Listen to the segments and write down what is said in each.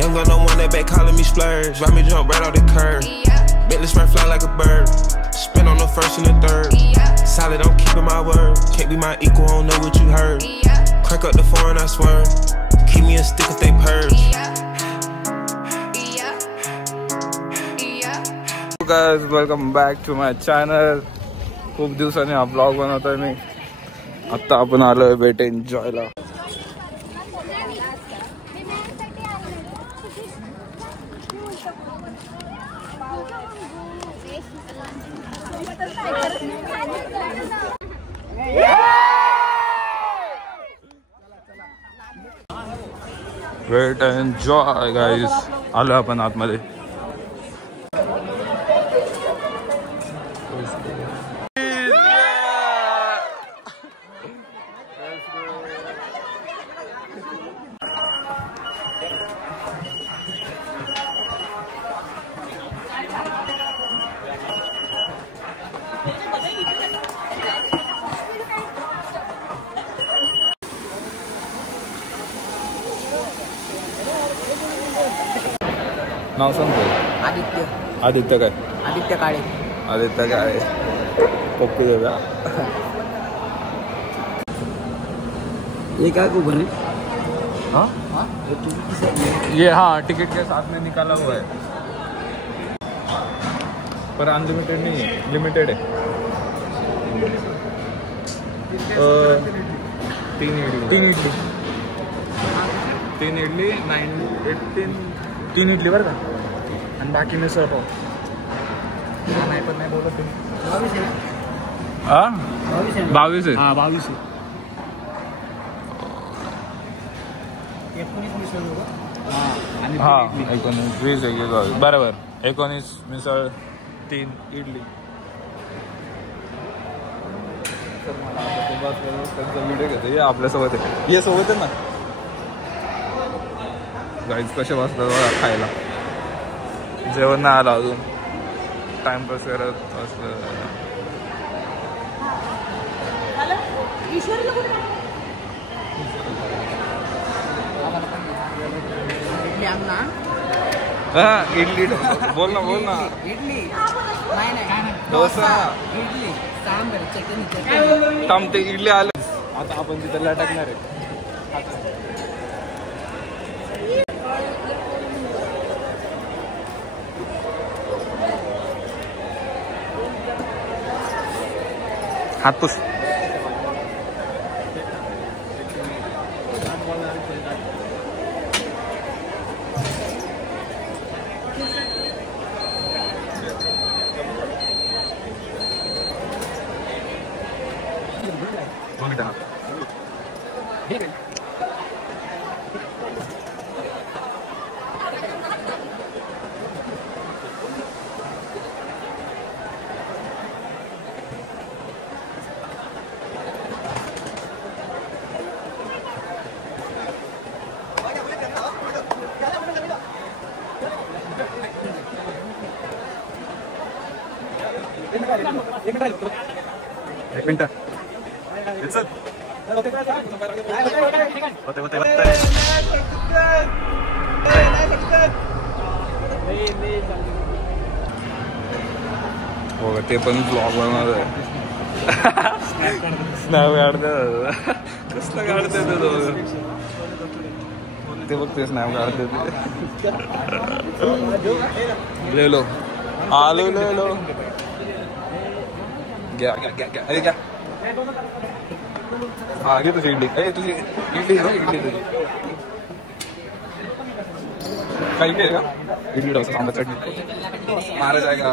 Young gun, no one that back calling me splurge. Ride me jump right off the curb. Bentley sprint fly like a bird. Spin on the first and the third. Solid, I'm keeping my word. Can't be my equal, I don't know what you heard. Crank up the foreign, I swear. Keep me a stick if they purge. Hello guys, welcome back to my channel. खूप दिवसांनी हा blog बनवतोय मी. आता आपण आलोय बेट एन्जॉयला. Wait enjoy guys. आलो आपण आतमध्ये. नाव सांगतो. आदित्य. आदित्य काय? आदित्य काळे. आदित्य काळे. पप्पू दादा. ये क्या कूपन है? हाँ ये हाँ टिकट के साथ में निकाला हुआ है, पर अनलिमिटेड नहीं है, लिमिटेड है. 3 इडली 3 इडली बरं का, आणि बाकी मिसळ पाव. नाही पण नाही बोलत तुम्ही. 22 आहे. हाँ 22 है. हाँ 19 आहे बरोबर. 19 मिसळ 3 इडली. व्हिडिओ घेतो या आपल्यासोबत आहे. ये सोबत आहे ना गाईज. कसे वाजतात बघा खायला. जेवण नाही आलं अजून. टाइमपास करत असं. हा इडली बोल ना इडली डोसा इडली सांबर चटणी. थांब ते इडली आले. आता आपण तिथं लटकणार आहे. हात पुस. एक मिनट. हो ते पण ब्लॉग बनवणार आहे. स्नॅप काढते. कसलं काढते ते बघ. ते स्नॅप काढते ते. लेलो आलू लेलो. घ्या अरे घ्या. हा घे तुझी इडली. अरे तुझी इडली इडली तुझी काही आहे का? इडली डोसा सांबार चटणी मारा जाएगा.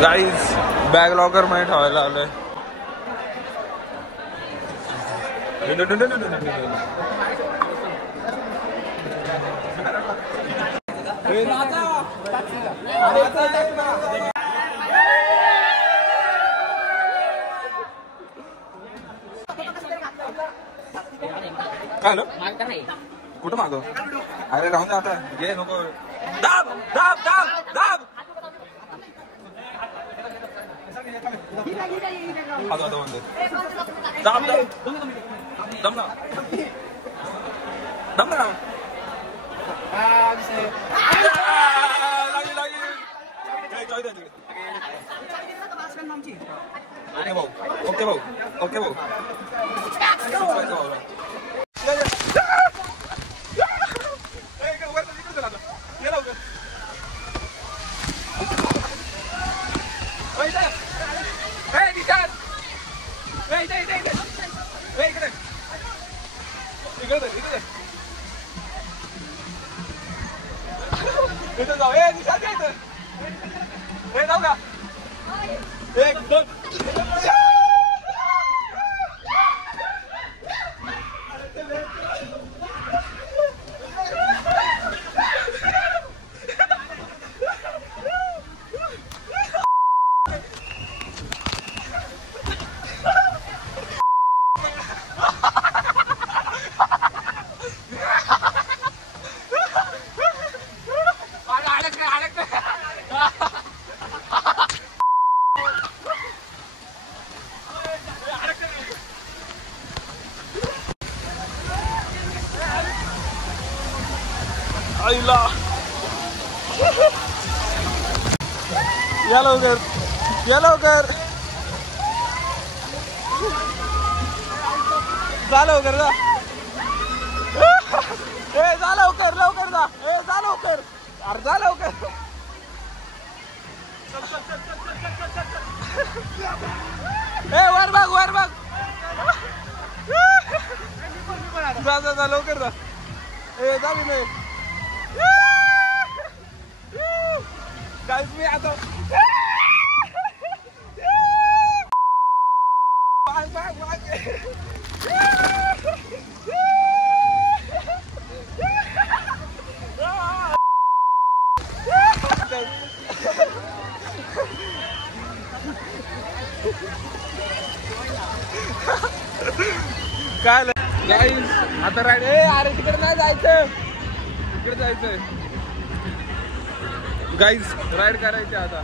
गाइस बॅग लॉकर मध्ये ठेवायला आलोय. काय नो कुठं मागो अरे राहून दे आता घे नको दाब दाब दाब दाब दाब दम ना दम ना ओके भाऊ ओके भाऊ इथं जाऊ निशांत इथं जाऊ का एक दोन आईला या लवकर जा लवकर जा ए जा लवकर लवकर जा ए जा लवकर अरे जा लवकर ए वर बघ जा लवकर जा ए जा मी नाही गाइस मी आता काय गाइस आता राईड अरे तिकडे नाही जायचं तिकडे जायचंय गाइस राईड करायची आता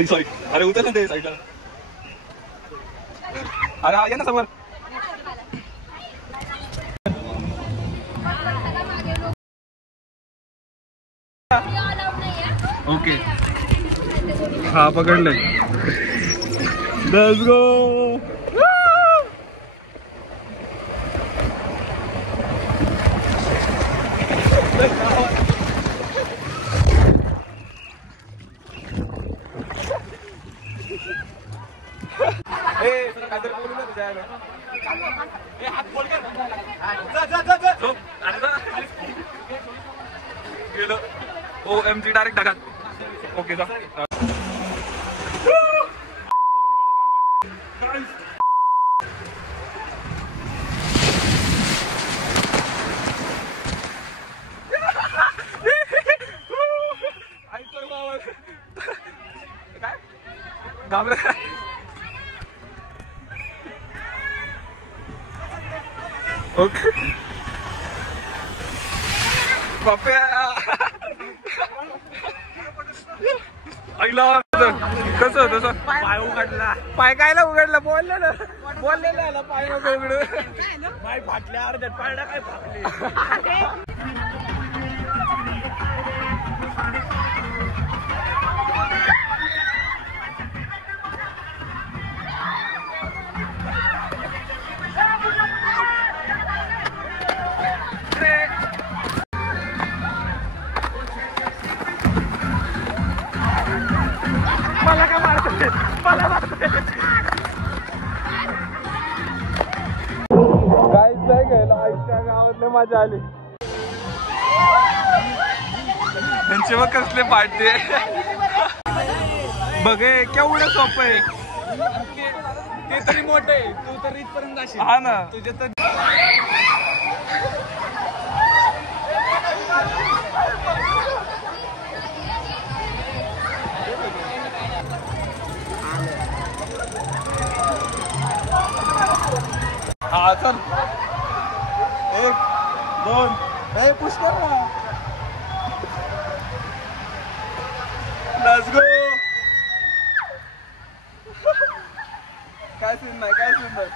साईड अरे उतर ना ते साईडला अरे ये ना समोर ओके हा पकडले लेट्स गो OMG डायरेक्ट ढगात ओके जा काय घाबरे ओके पप्या आईला कसं तसं पाय उघडला पाय कायला उघडला बोललेलं पाय नको उघडू पाय फाटल्या अर्ध्यात पायला काय फाटले मला काय मारते मला मारते काय घ्यायला आईला गावातले मजा आली. त्यांचे मग कसले पाडते बघ केवढं सोपं आहे. ते तरी मोठं आहे, तू तर इथपर्यंत जाशील. हा ना तुझे तर हा चल 1 2 हे पुश कर ना. Let's go. काय सीन नाही, काय सीन नाही.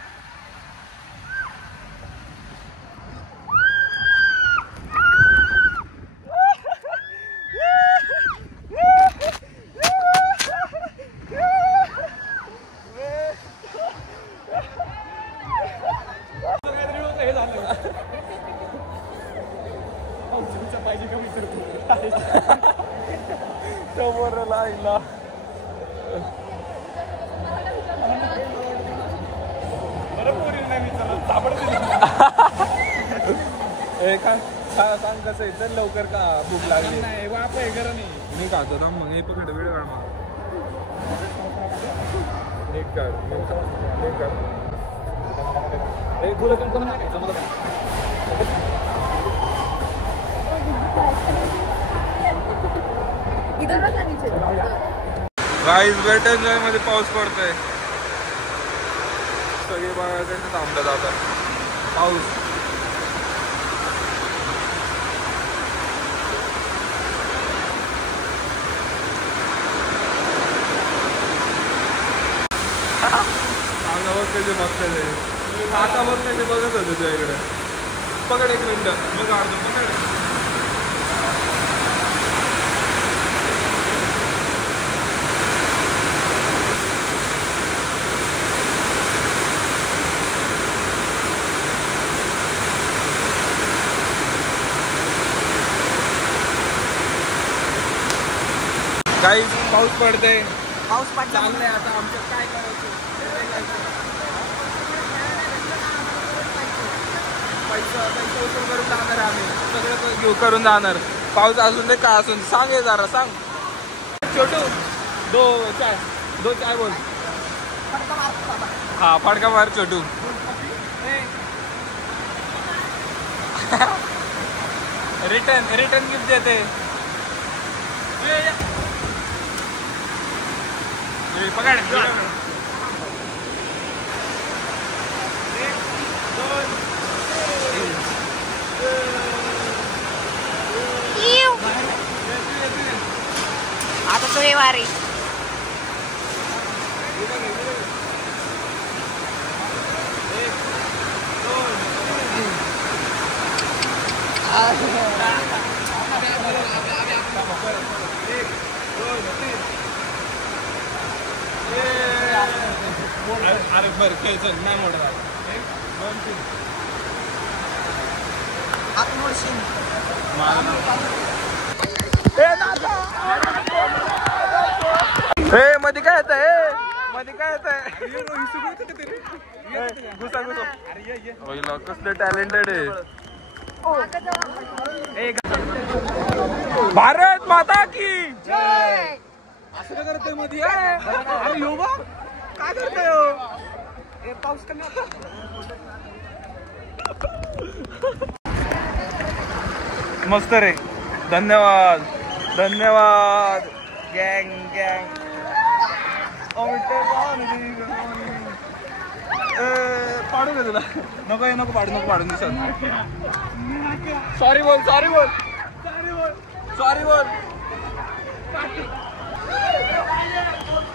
सांग कसं आहे, चल लवकर का भूक लागली नाही. वाप आहे खरं नाही. मी खातो थांब मग. हे पकड वेळ काढ मग. एक काढ एक काढ. गाईज वेट एन्जॉय मध्ये पाऊस पडतोय. सगळे बघा कसे थांबलं जातात. पाऊस कसे बघताय. आता बघ कसे बघत होते तुझ्या इकडे. पकड 1 मिनिट मग काढतो. पकड. काही पाऊस पडते. पाऊस पडला चाललंय आता आमच्यात काय करायचं. पैसा उचल करून जाणार आम्ही. सगळं घेऊ करून जाणार. पाऊस असून दे का असून. सांग हे जरा सांग. छोटू 2 चाय बोल. हा फडका मार छोटू. रिटर्न गिफ्ट देते. पकड. 1 2 आता तो ये वारी. अरे बरं खेळ चल. नाही मोठा. 1 2 3 हे मध्ये काय येत आहे. मध्ये काय येत आहे. घुसा घुसा. कसले टॅलेंटेड आहे. भारत माता की जय. असं काय करतोय मध्ये. अरे यो बा काय करतोय. पाऊस कमी. मस्त रे. धन्यवाद धन्यवाद. गँग गँग पाडू का तुला. नको पाडून दिसत. सॉरी बोल.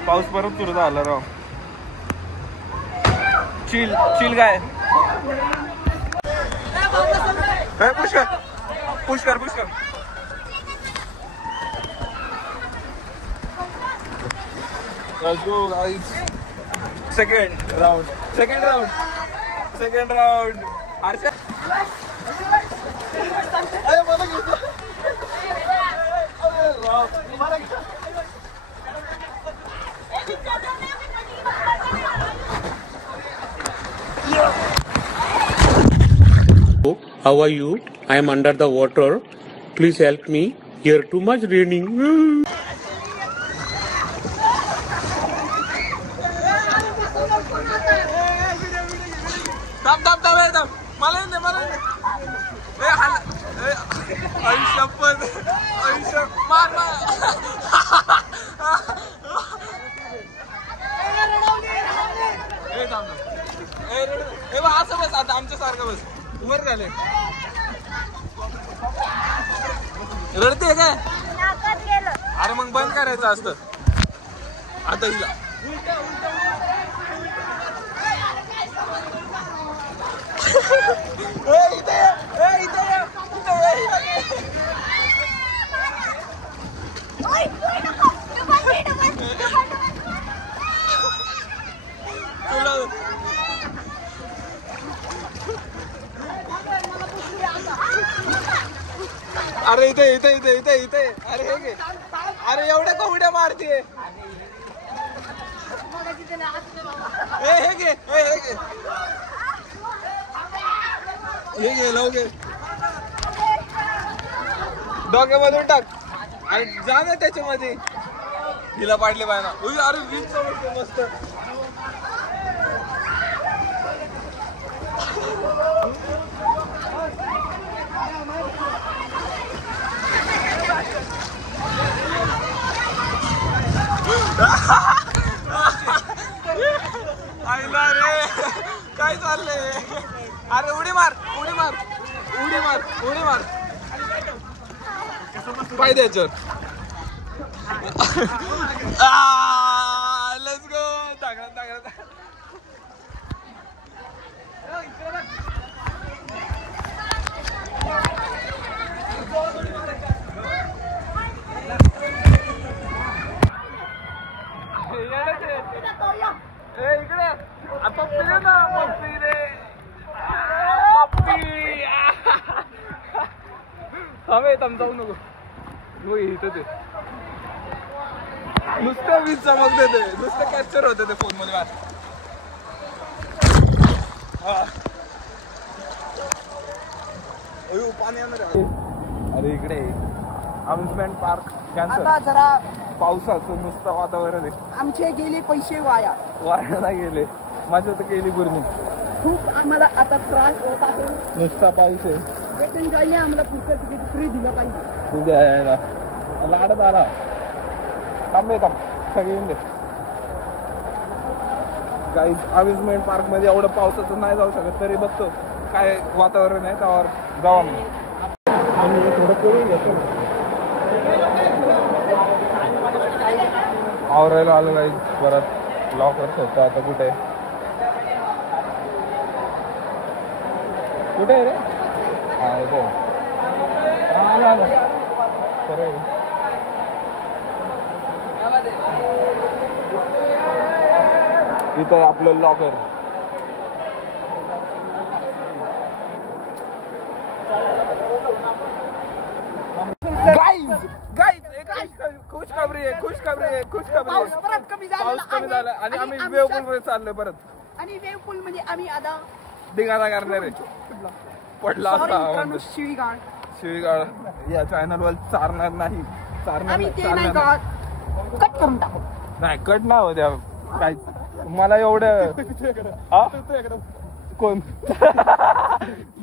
पाऊस परत सुरू झाला राव. चिल काय. पुश कर. Let's go guys. Second round. Arshad. अरे मला घेतो. How are you? I am under the water. Please help me. Here too much raining. थांब थांब थांब थांब मला येते मला आयुष्यपद आयुष्य मार असं बस आता आमच्या सारखं बस वर झाले रडते काय अरे मग बंद करायचं असतं आता हिला अरे इथे इथे इथे इथे इथे अरे हे घे अरे एवढ्या कोंबड्या मारते हे घे हे घे लव घे डोक्यामधून टाक आणि जा ना त्याच्यामध्ये हिला पाडले पाहिजे अरे वीज समजते मस्त आईला रे काय चाललंय अरे उडी मार उडी मार उडी मार उडी मार पाय द्यायचं लेट्स गो तागडा तागडा इकडे पप्पी दे ना पप्पी दे पप्पी हवे थांब जाऊ नको हो इथं ते नुसतं वीज चमकते ते नुसतं कॅप्चर होते ते फोन मध्ये पाणी येणार अरे इकडे अम्युजमेंट पार्क आता जरा पावसाचं नुसतं वातावरण आहे आमचे गेले पैसे वाया वायाला गेले माझ्या तर गेली गुरमी खूप आम्हाला आता त्रास होत आहे नुसता पाऊस आहे सेकंड जायला आम्हाला पुढचं तिकीट फ्री दिलं पाहिजे तुझ्या यायला लाडत आला थांबे थांब सगळे येऊन दे काही अम्युजमेंट पार्क मध्ये एवढं पावसाचं नाही जाऊ शकत तरी बघतो काय वातावरण आहे त्यावर जाऊ आम्ही थोडं करून घेतो आवरायला आलं नाही परत लॉकर्स होतं आता कुठे कुठे आहे रे हा इथे आलं इथं आपलं लॉकर खुशखबरी आहे खुशखबरी आहे खुशखबरी पाऊस परत कमी झाला पाऊस कमी झाला आणि आम्ही वेवपूल चाललोय परत आणि वेवपूल म्हणजे आम्ही आता धिंगाणा करणार आहे पडला असता शिवीगाळ शिवीगाळ या चॅनल वर चालणार नाही आम्ही ते नाही का कट करून टाकू नाही कट नाही होत्या काय मला एवढं कोण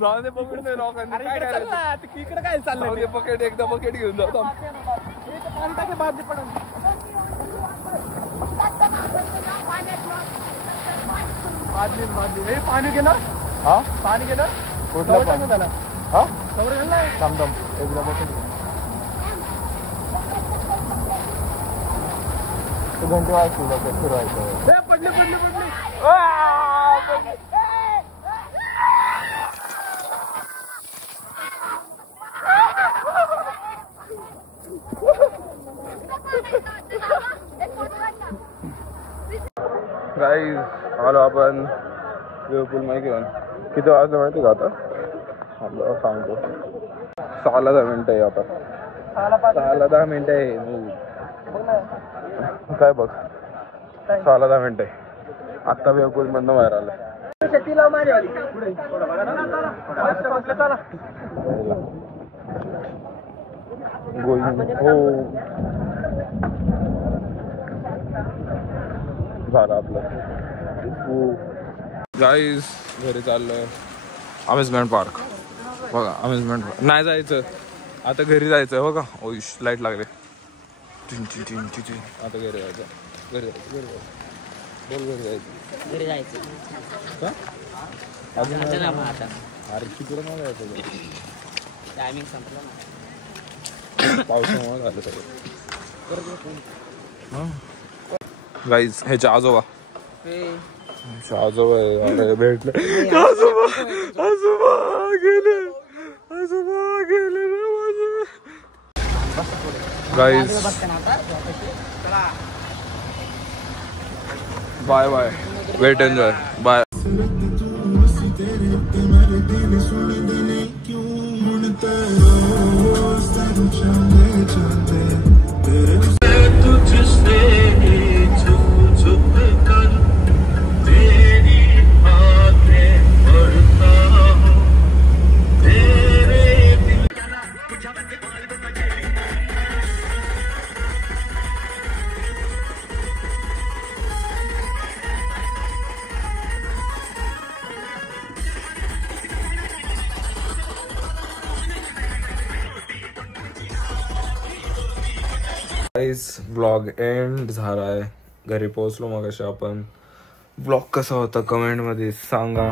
जाऊ दे पकड नाही लोकांनी काय करायचं इकडे काय चाललंय पकेट एकदा पकेट घेऊन जातो पाणी घे ना हा पाणी घे ना कुठलं पाणी त्याला हा नाही थांब एकदा पकेट घंटे वाजतील फिरवायचं पडले पडले पडले गाईज आलो आपण वेवपूल मध्ये घेऊन किती वाजता माहिती का आता आपल्याला सांगतो 6:10 मिनिटं आहे आता 6:10 मिनिटं आहे काय बघ 6:10 मिनिटं आहे आत्ता वेवपूल मधनं बाहेर आलं शेतीला माझ्यावाली पुढे थोडं बघा ना चला हो झालं आपलं गाईज घरी चाललंय अम्युजमेंट पार्क बघा अम्युजमेंट पार्क नाही जायचं आता घरी जायचं बघा ओश लाईट लागले आता घरी जायचं घरी जायचं का अजून अरे किती नाही जायचं टायमिंग संपलं ना पावसामुळे झालं सगळं गाईज ह्याच्या आजोबा आजोबा भेटले आजोबा गेले guys bye bye wait enjoy bye blog end झाला आहे घरी पोहोचलो मग आपण ब्लॉग कसा होता कमेंट मध्ये सांगा